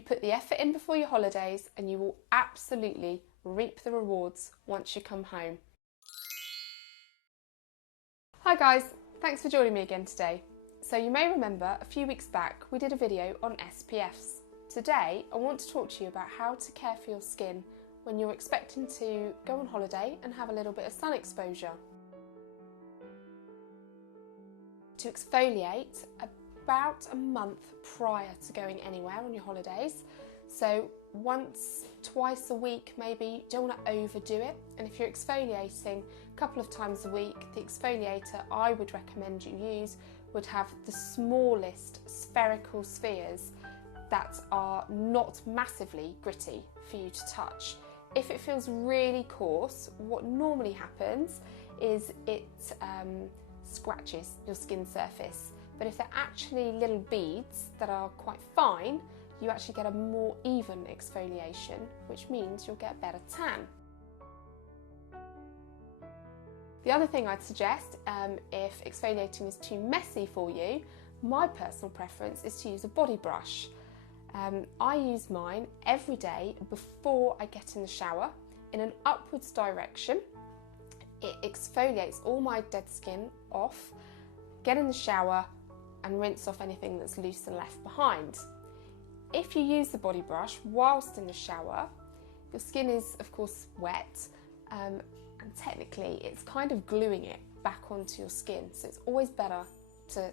You put the effort in before your holidays and you will absolutely reap the rewards once you come home. Hi guys, thanks for joining me again today. So you may remember a few weeks back we did a video on SPFs. Today I want to talk to you about how to care for your skin when you're expecting to go on holiday and have a little bit of sun exposure. To exfoliate about a month prior to going anywhere on your holidays. So once, twice a week maybe, you don't want to overdo it. And if you're exfoliating a couple of times a week, the exfoliator I would recommend you use would have the smallest spherical spheres that are not massively gritty for you to touch. If it feels really coarse, what normally happens is it scratches your skin surface. But if they're actually little beads that are quite fine, you actually get a more even exfoliation, which means you'll get a better tan. The other thing I'd suggest, if exfoliating is too messy for you, my personal preference is to use a body brush. I use mine every day before I get in the shower in an upwards direction. It exfoliates all my dead skin off, get in the shower and rinse off anything that's loose and left behind. If you use the body brush whilst in the shower, your skin is of course wet and technically it's kind of gluing it back onto your skin, so it's always better to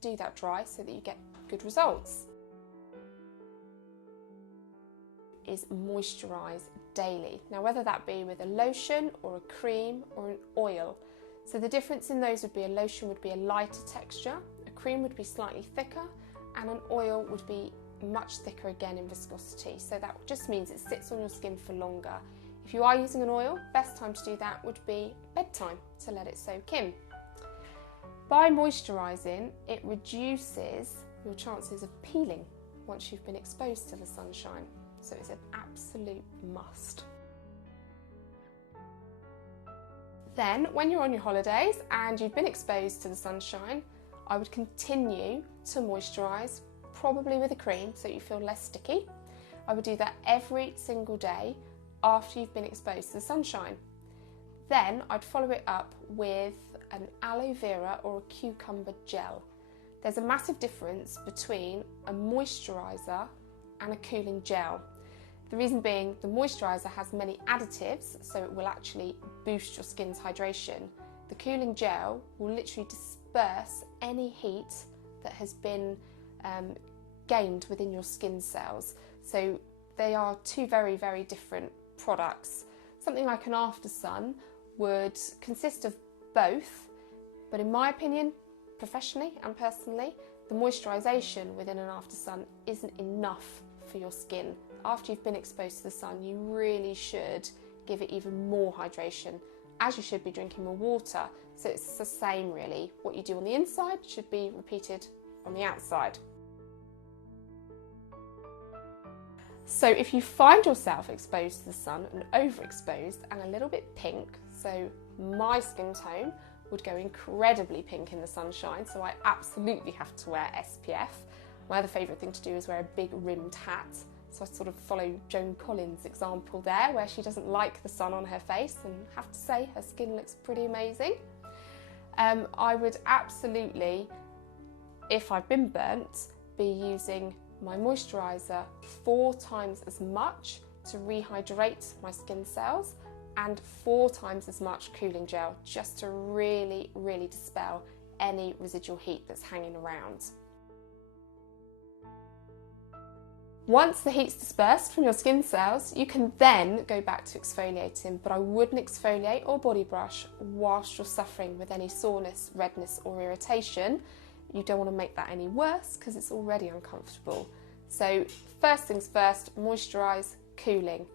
do that dry so that you get good results. Is moisturise daily. Now whether that be with a lotion or a cream or an oil. So the difference in those would be a lotion would be a lighter texture, a cream would be slightly thicker, and an oil would be much thicker again in viscosity. So that just means it sits on your skin for longer. If you are using an oil, best time to do that would be bedtime to let it soak in. By moisturising, it reduces your chances of peeling once you've been exposed to the sunshine. So it's an absolute must. Then, when you're on your holidays and you've been exposed to the sunshine, I would continue to moisturise, probably with a cream so you feel less sticky. I would do that every single day after you've been exposed to the sunshine. Then I'd follow it up with an aloe vera or a cucumber gel. There's a massive difference between a moisturiser and a cooling gel. The reason being, the moisturiser has many additives, so it will actually boost your skin's hydration. The cooling gel will literally disperse any heat that has been gained within your skin cells. So they are two very, very different products. Something like an after sun would consist of both, but in my opinion, professionally and personally, the moisturisation within an after sun isn't enough for your skin. After you've been exposed to the sun, you really should give it even more hydration, as you should be drinking more water. So it's the same really. What you do on the inside should be repeated on the outside. So if you find yourself exposed to the sun and overexposed and a little bit pink, so my skin tone would go incredibly pink in the sunshine, so I absolutely have to wear SPF. My other favourite thing to do is wear a big rimmed hat. So I sort of follow Joan Collins' example there, where she doesn't like the sun on her face, and I have to say her skin looks pretty amazing. I would absolutely, if I've been burnt, be using my moisturiser 4 times as much to rehydrate my skin cells and 4 times as much cooling gel, just to really, really dispel any residual heat that's hanging around. Once the heat's dispersed from your skin cells, you can then go back to exfoliating, but I wouldn't exfoliate or body brush whilst you're suffering with any soreness, redness or irritation. You don't want to make that any worse because it's already uncomfortable. So first things first, moisturise, cooling.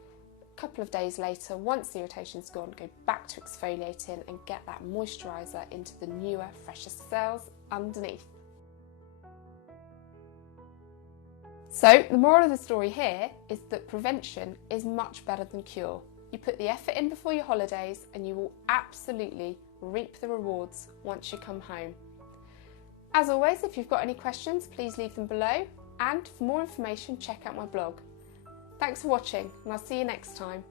A couple of days later, once the irritation's gone, go back to exfoliating and get that moisturiser into the newer, fresher cells underneath. So the moral of the story here is that prevention is much better than cure. You put the effort in before your holidays and you will absolutely reap the rewards once you come home. As always, if you've got any questions, please leave them below. And for more information, check out my blog. Thanks for watching, and I'll see you next time.